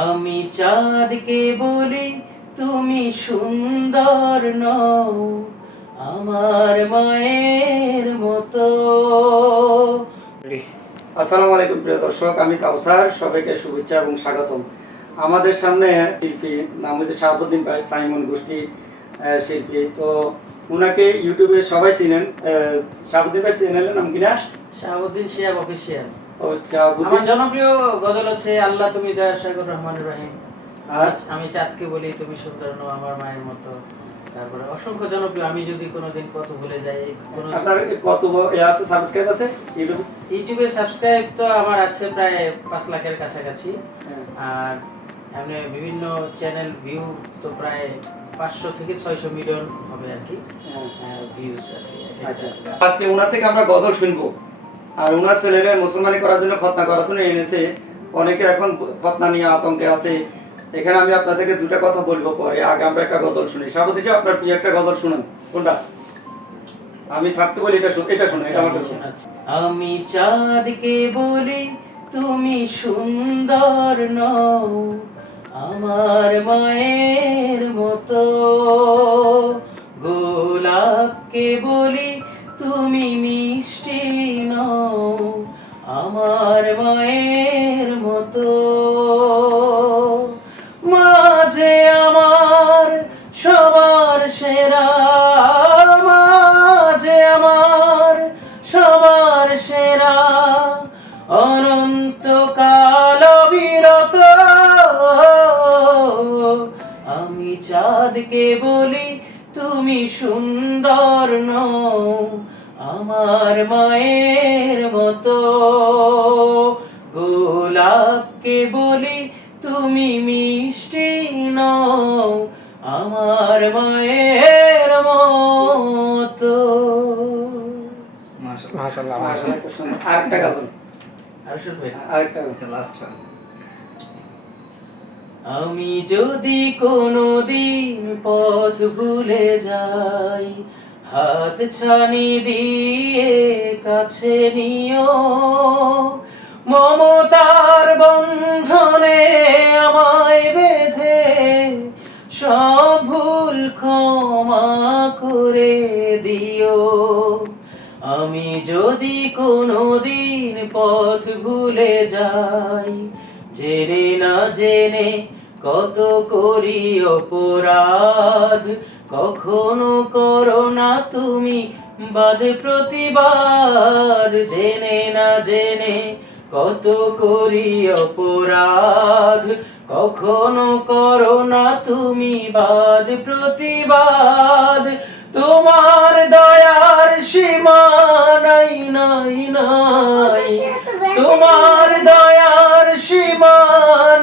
আমি চাঁদকে বলি তুমি সুন্দর নও আমার মায়ের মতো। আসসালামু আলাইকুম প্রিয় দর্শক, আমি কাউসার, সবাইকে শুভেচ্ছা এবং স্বাগতম। আমাদের সামনে শিল্পী নাম হচ্ছে শাহাবুদ্দিন ভাই, সাইমন গোষ্ঠী শিল্পী। তো ওনাকে ইউটিউবে সবাই চিনেন। শাহাবুদ্দিন ভাই চ্যানেলের নাম কিনা? শাহাবুদ্দিন শিহাব অফিসিয়াল। ও শাহাবুদ্দিন। আমার জনপ্রিয় গজল আছে আল্লাহ তুমি দয়া সাগর রহমান রহিম, আমি চাঁদকে বলি তুমি সুন্দর নও আমার মায়ের মতো। তারপরে অসংখ্য জনপ্রিয় আমি যদি কোনোদিন কত ভুলে যাই। আপনার কত আছে সাবস্ক্রাইব আছে ইউটিউবে? সাবস্ক্রাইব তো আমার আছে প্রায় 5 লাখের কাছাকাছি। আর এমনি বিভিন্ন চ্যানেল ভিউ তো প্রায় 500 থেকে 600 মিলিয়ন হবে আর কি ভিউজ আর কি। আচ্ছা, আজকে ওনার থেকে আমরা গজল শুনবো। আর ওনার ছেলেরা মুসলমানি করার জন্য, খতনা করার জন্য এনেছে। অনেকে এখন খতনা নিয়ে আতঙ্কে আছে। এখানে আমি আপনাদেরকে দুটা কথা বলবো, পরে আগে আমরা একটা গজল শুনি। শাহাবুদ্দিন সাহেব, আপনার প্রিয় একটা গজল শুনুন। কোনটা? আমি ছাড়তে বলি এটা শুনুন, এটা আমার শুনুন। আমি চাঁদকে বলি তুমি সুন্দর নও আমার মায়ের মতো, গোলাপকে বলি তুমি মিষ্টি নও আমার মায়ের মতো, মাঝে আমার সবার সেরা, মাঝে আমার সবার সেরা, অনন্তকাল বিরত আমি চাঁদকে বলি তুমি সুন্দর নও আমার মায়ের মতো, গোলাপকে বলি তুমি মিষ্টি নও আমার মায়ের মতো। মাশাআল্লাহ, মাশাআল্লাহ। আরেকটা গজল, আরেকটা লাস্ট। আমি যদি কোনোদিন পথ ভুলে যাই, হাত ছানি দিয়ে কাছে নিও, মমতার বন্ধনে আমায় বেঁধে সব ভুল ক্ষমা করে দিও। আমি যদি কোনোদিন পথ ভুলে যাই, জেনে না জেনে কত করি অপরাধ, কখনো করো না তুমি বাদ প্রতিবাদ, জেনে না জেনে কত করি অপরাধ, কখনো করো না তুমি বাদ প্রতিবাদ, তোমার দয়ার সীমা নাই নাই নাই, তোমার দয়ার সীমা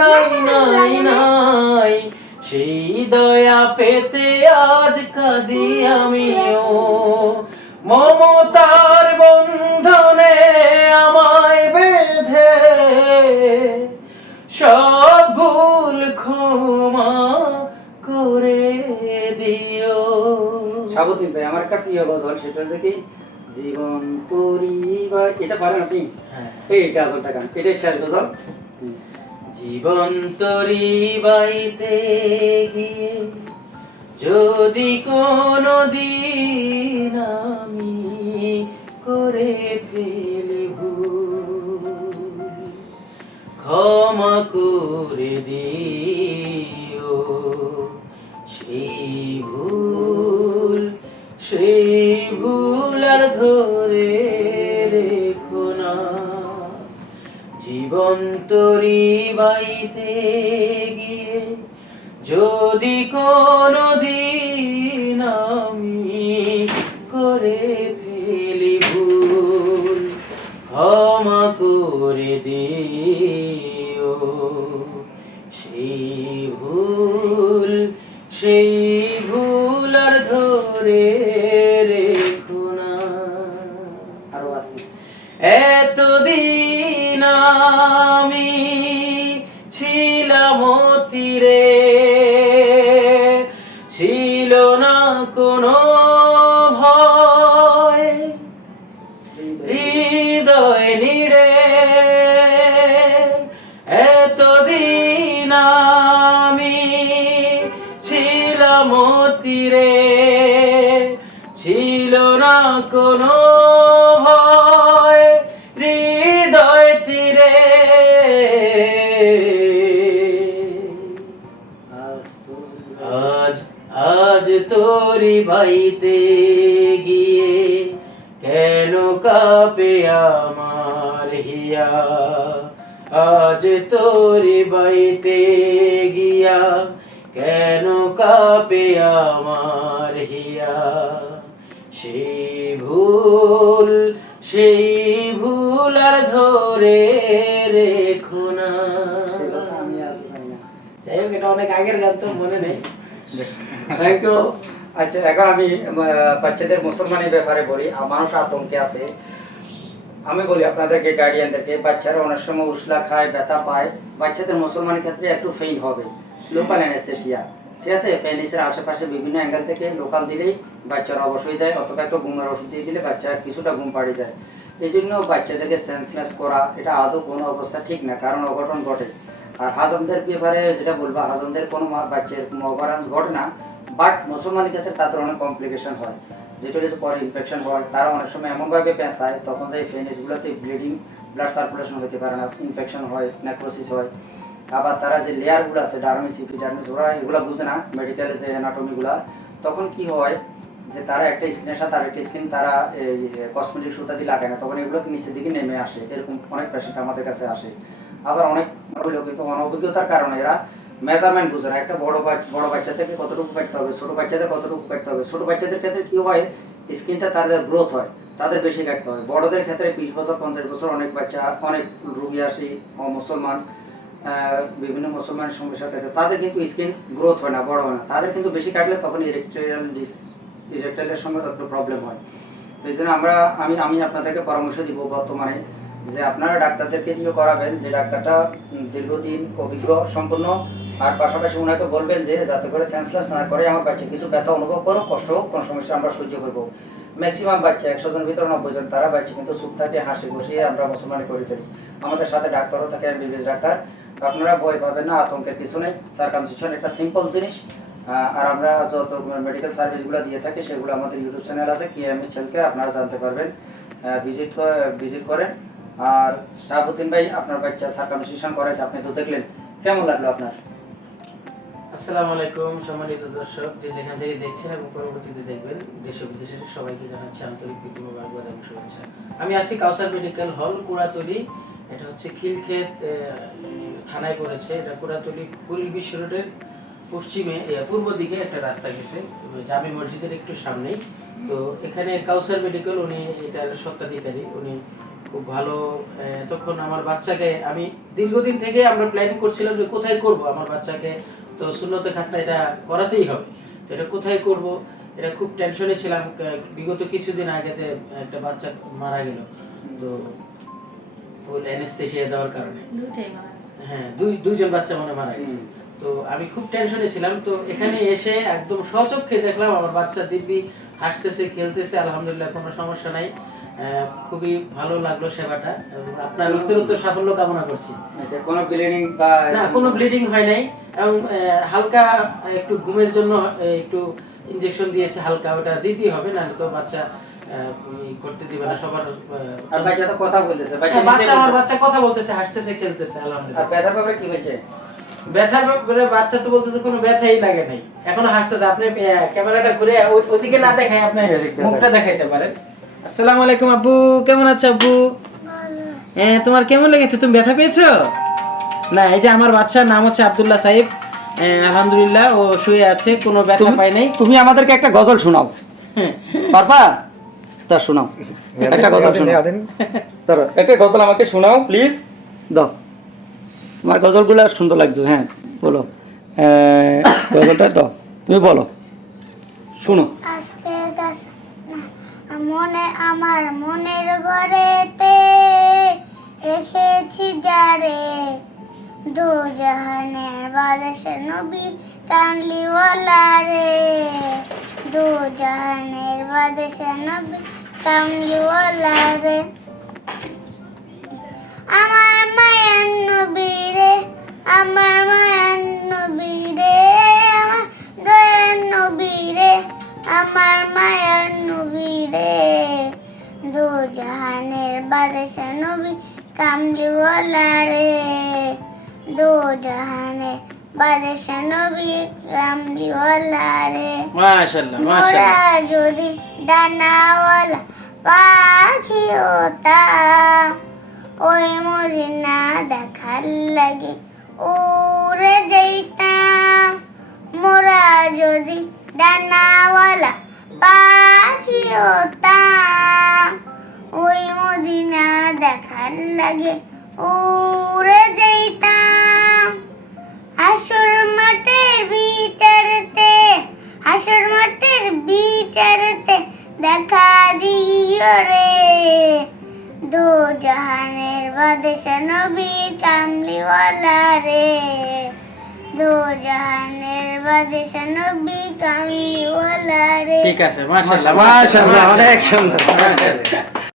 নাই নাই নাই, সেই দয়া পেতে আজ কাঁদি আমিও, মমতার বন্ধনে আমায় বেঁধে সব ভুল ক্ষমা করে দিও। শাহাবুদ্দিন ভাই, আমার একটা প্রিয় গজল, সেটা হচ্ছে কি জীবন পরিবার। এটা পারেন আপনি? এই গজলটা গান, এটাই শেষ গজল। জীবন তরি বাইতে গিয়ে যদি কোনো দিন আমি করে ফেলি ভুল, ক্ষমা করে দিও সেই ভুল, সেই ভুল আর ধরে রেখো না, জীবন তরি বাইতে গিয়ে যদি কোনো দিন আমি করে ফেলি ভুল, ক্ষমা করে দিও সেই ভুল, সেই ভুল আর ধরে রেখো না। আরো আছে। এতদিন আমি ছিলাম তীরে, ছিল না কোনো ভয়, হৃদয় নিরে, এতদিন না আমি ছিলাম তীরে, ছিল না কোনো ভয় হৃদয় তীরে। আজ আজ তোরি বাইতে গিয়ে কেন কাঁপে আমার হিয়া, আজ তোরি বাইতে গিয়া কেন কাঁপে আমার হিয়া। সেই ভুল আর ধরে রেখো না। যাই হোক, এটা অনেক আগের গান, তো মনে নেই। Thank you. আচ্ছা, এখন আমি বাচ্চাদের মুসলমানের ব্যাপারে বলি। মানুষ আতঙ্কে আছে। আমি বলি আপনাদেরকে, গার্ডিয়ানদেরকে, বাচ্চারা অনেক সময় উসলা খায়, ব্যথা পায়। বাচ্চাদের মুসলমানের ক্ষেত্রে একটু ফেইন হবে, লোকাল অ্যানেস্থেসিয়া, ঠিক আছে? পেনিসের আশেপাশে বিভিন্ন অ্যাঙ্গেল থেকে লোকাল দিলেই বাচ্চারা অবশ্যই যায়, অথবা একটু ঘুমের ওষুধ দিয়ে দিলে বাচ্চা কিছুটা ঘুম পাড়ে যায়। এই জন্য বাচ্চাদেরকে সেন্সলেস করা এটা আদৌ কোনো অবস্থা ঠিক না, কারণ অঘটন ঘটে। আর হাজমদের ব্যাপারে যেটা বলবো, হাজমদের কোনো বাচ্চার কোনো অপারেশন ঘটে না, বাট মুসলমানের ক্ষেত্রে তাদের অনেক কমপ্লিকেশন হয়, যেটা হচ্ছে পরে ইনফেকশন হয়। তারা অনেক সময় এমনভাবে পেঁচায়, তখন যে ফেনিসগুলোতে ব্লিডিং, ব্লাড সার্কুলেশন হতে পারে না, ইনফেকশন হয়, নেক্রোসিস হয়। আবার তারা যে লেয়ারগুলো আছে, ডার্মিস, এপিডার্মিস, ওরা এগুলো বুঝে না, মেডিকেলে যে অ্যানাটমিগুলো, তখন কি হয় যে তারা একটা স্কিনের সাথে আরেকটা স্কিন তারা এই কসমেটিক সুতা দিয়ে লাগায় না, তখন এগুলো নিচের দিকে নেমে আসে। এরকম অনেক পেশেন্ট আমাদের কাছে আসে। আবার অনেক কিন্তু অনভিজ্ঞতার কারণে এরা মেজারমেন্ট বুঝে না, একটা বড় বাচ্চা থেকে কতটুকু কাটতে হবে, ছোট বাচ্চাদের কতটুকু কাটতে হবে। ছোট বাচ্চাদের ক্ষেত্রে কি হয়, স্কিনটা তাদের গ্রোথ হয়, তাদের বেশি কাটতে হয়। বড়দের ক্ষেত্রে 20 বছর 50 বছর অনেক বাচ্চা, অনেক রোগী আসে মুসলমান, বিভিন্ন মুসলমান সমস্যার ক্ষেত্রে তাদের কিন্তু স্কিন গ্রোথ হয় না, বড় হয় না, তাদের কিন্তু বেশি কাটলে তখন ইরেকটাইলের সঙ্গে একটু প্রবলেম হয়। তো এই জন্য আমি আপনাদেরকে পরামর্শ দিব বর্তমানে যে আপনারা ডাক্তারদেরকে দিয়ে করাবেন, যে ডাক্তারটা দীর্ঘদিন অভিজ্ঞ সম্পন্ন, আর পাশাপাশি ওনাকে বলবেন যে যাতে করে সেন্সলেস না করে আমার বাচ্চা কিছু ব্যথা অনুভব করো, কষ্ট হোক, কোনো সমস্যা আমরা সহ্য করবো। ম্যাক্সিমাম বাচ্চা 100 জনের ভিতরে 90 জন তারা বাচ্চা কিন্তু চুপ থাকে, হাসি খুশিয়ে আমরা মুসলমানি করে ফেলি। আমাদের সাথে ডাক্তারও থাকে, এমবিবিএস ডাক্তার। আপনারা ভয় পাবেন না, আতঙ্কের কিছু নেই। সার্কামসিশন একটা সিম্পল জিনিস। আর আমরা যত মেডিকেল সার্ভিসগুলো দিয়ে থাকি সেগুলো আমাদের ইউটিউব চ্যানেল আছে, কিএমএস চ্যানেলকে আপনারা জানতে পারবেন, ভিজিট করেন। আর শাহাবুদ্দিন ভাই, আপনার বাচ্চা সার্কামসিশন করেছে, আপনি তো দেখলেন, কেমন লাগলো আপনার? আসসালামু আলাইকুম সম্মানিত দর্শক, যে যেখান থেকে দেখছেন এবং পরবর্তীতে দেখবেন, দেশ ও বিদেশের সবাইকে জানাচ্ছি আন্তরিক প্রীতি মোবারকবাদ এবং শুভেচ্ছা। আমি আছি কাউসার মেডিকেল হল, কুড়াতলি। এটা হচ্ছে খিলক্ষেত থানায় পড়েছে। এটা কুড়াতলি পুরী বিশ্ব রোডের পশ্চিমে পূর্ব দিকে একটা রাস্তা গেছে, জামে মসজিদের একটু সামনেই। তো এখানে কাউসার মেডিকেল, উনি এটার স্বত্বাধিকারী। উনি খুব ভালো। তখন আমার বাচ্চাকে আমি দীর্ঘদিন থেকে আমরা প্ল্যান করছিলাম যে কোথায় করব আমার বাচ্চাকে, তো সুন্নতে খাতনা এটা করাতেই হবে, তো এটা কোথায় করব, এটা খুব টেনশনে ছিলাম। বিগত কিছুদিন আগেতে একটা বাচ্চা মারা গেল, তো ফুল অ্যানেস্থেসিয়া দেওয়ার কারণে হ্যাঁ দুইজন বাচ্চা মারা গেছে। তো আমি খুব টেনশনে ছিলাম। তো এখানে এসে একদম সচক্ষে দেখলাম আমার বাচ্চা দিব্যি হাসতেছে, খেলতেছে, আলহামদুলিল্লাহ কোনো সমস্যা নাই। খুবই ভালো লাগলো সেবাটা। আপনার উত্তরোত্তর সাফল্য কামনা করছি। আচ্ছা, কোনো ব্লিডিং বা না, কোনো ব্লিডিং হয় নাই, এবং হালকা একটু ঘুমের জন্য একটু ইনজেকশন দিয়েছে হালকা, ওটা দিতেই হবে, না তো বাচ্চা করতে দিবে না। সবার আর বাচ্চা তো কথা বলতেছে, আমার বাচ্চা কথা বলতেছে, হাসতেছে, খেলতেছে, আলহামদুলিল্লাহ। আর ব্যথার ব্যাপারে কি হয়েছে? ব্যথার ব্যাপারে বাচ্চা তো বলতেছে কোনো ব্যথাই লাগে নাই, এখনো হাসতেছে। আপনি ক্যামেরাটা ঘুরে ওদিকে না দেখাই আপনি মুখটা দেখাইতে পারেন। আসসালামু আলাইকুম আব্বু, কেমন আছো আব্বু? তোমার কেমন লেগেছে? তুমি ব্যথা পেয়েছো? না, এই যে আমার বাচ্চার নাম হচ্ছে আব্দুল্লাহ সাইফ, আলহামদুলিল্লাহ ও শুয়ে আছে, কোনো ব্যথা পাই নাই। তুমি আমাদেরকে একটা গজল শোনাও পারবা? তা শোনাও, একটা গজল শোনাও। ধরো একটা গজল আমাকে শোনাও প্লিজ, দাও। তোমার গজলগুলো সুন্দর লাগছে। হ্যাঁ বলো, গজলটা দাও, তুমি বলো, শুনো। আজকে আমার মনের ঘরেতে রেখেছি যারে, দু জাহানের বাদশাহ নবী কামলিওয়ালা রে, দু জাহানের বাদশাহ নবী কামলিওয়ালা রে। আমার মায়ার নবী রে, আমার মায়ার আমার মায়ার নবী রে, দু জাহানের বাদশা নবী কামলিওয়ালা রে, দু জাহানের বাদশা নবী কামলিওয়ালা রে। মাশাআল্লাহ মোরা মাশাআল্লাহ। যদি ডানাওয়ালা পাখি হতাম, ওই মদিনা দেখার লাগে উড়ে যেতাম। মোরা যদি ডানাওয়ালা পাখি হতাম, ওই মদিনা দেখার লাগে উড়ে যেতাম। হাসর মাঠের বিচারতে, হাসর মাঠের বিচারতে দেখা দিও রে, দু জাহানের বাদশা নবী কামলিওয়ালা রে, দু জাহানের বাদশা নবী কামলিওয়ালা রে। ঠিক আছে, মাশাআল্লাহ মাশাআল্লাহ, মাশাআল্লাহ। অনেক সুন্দর।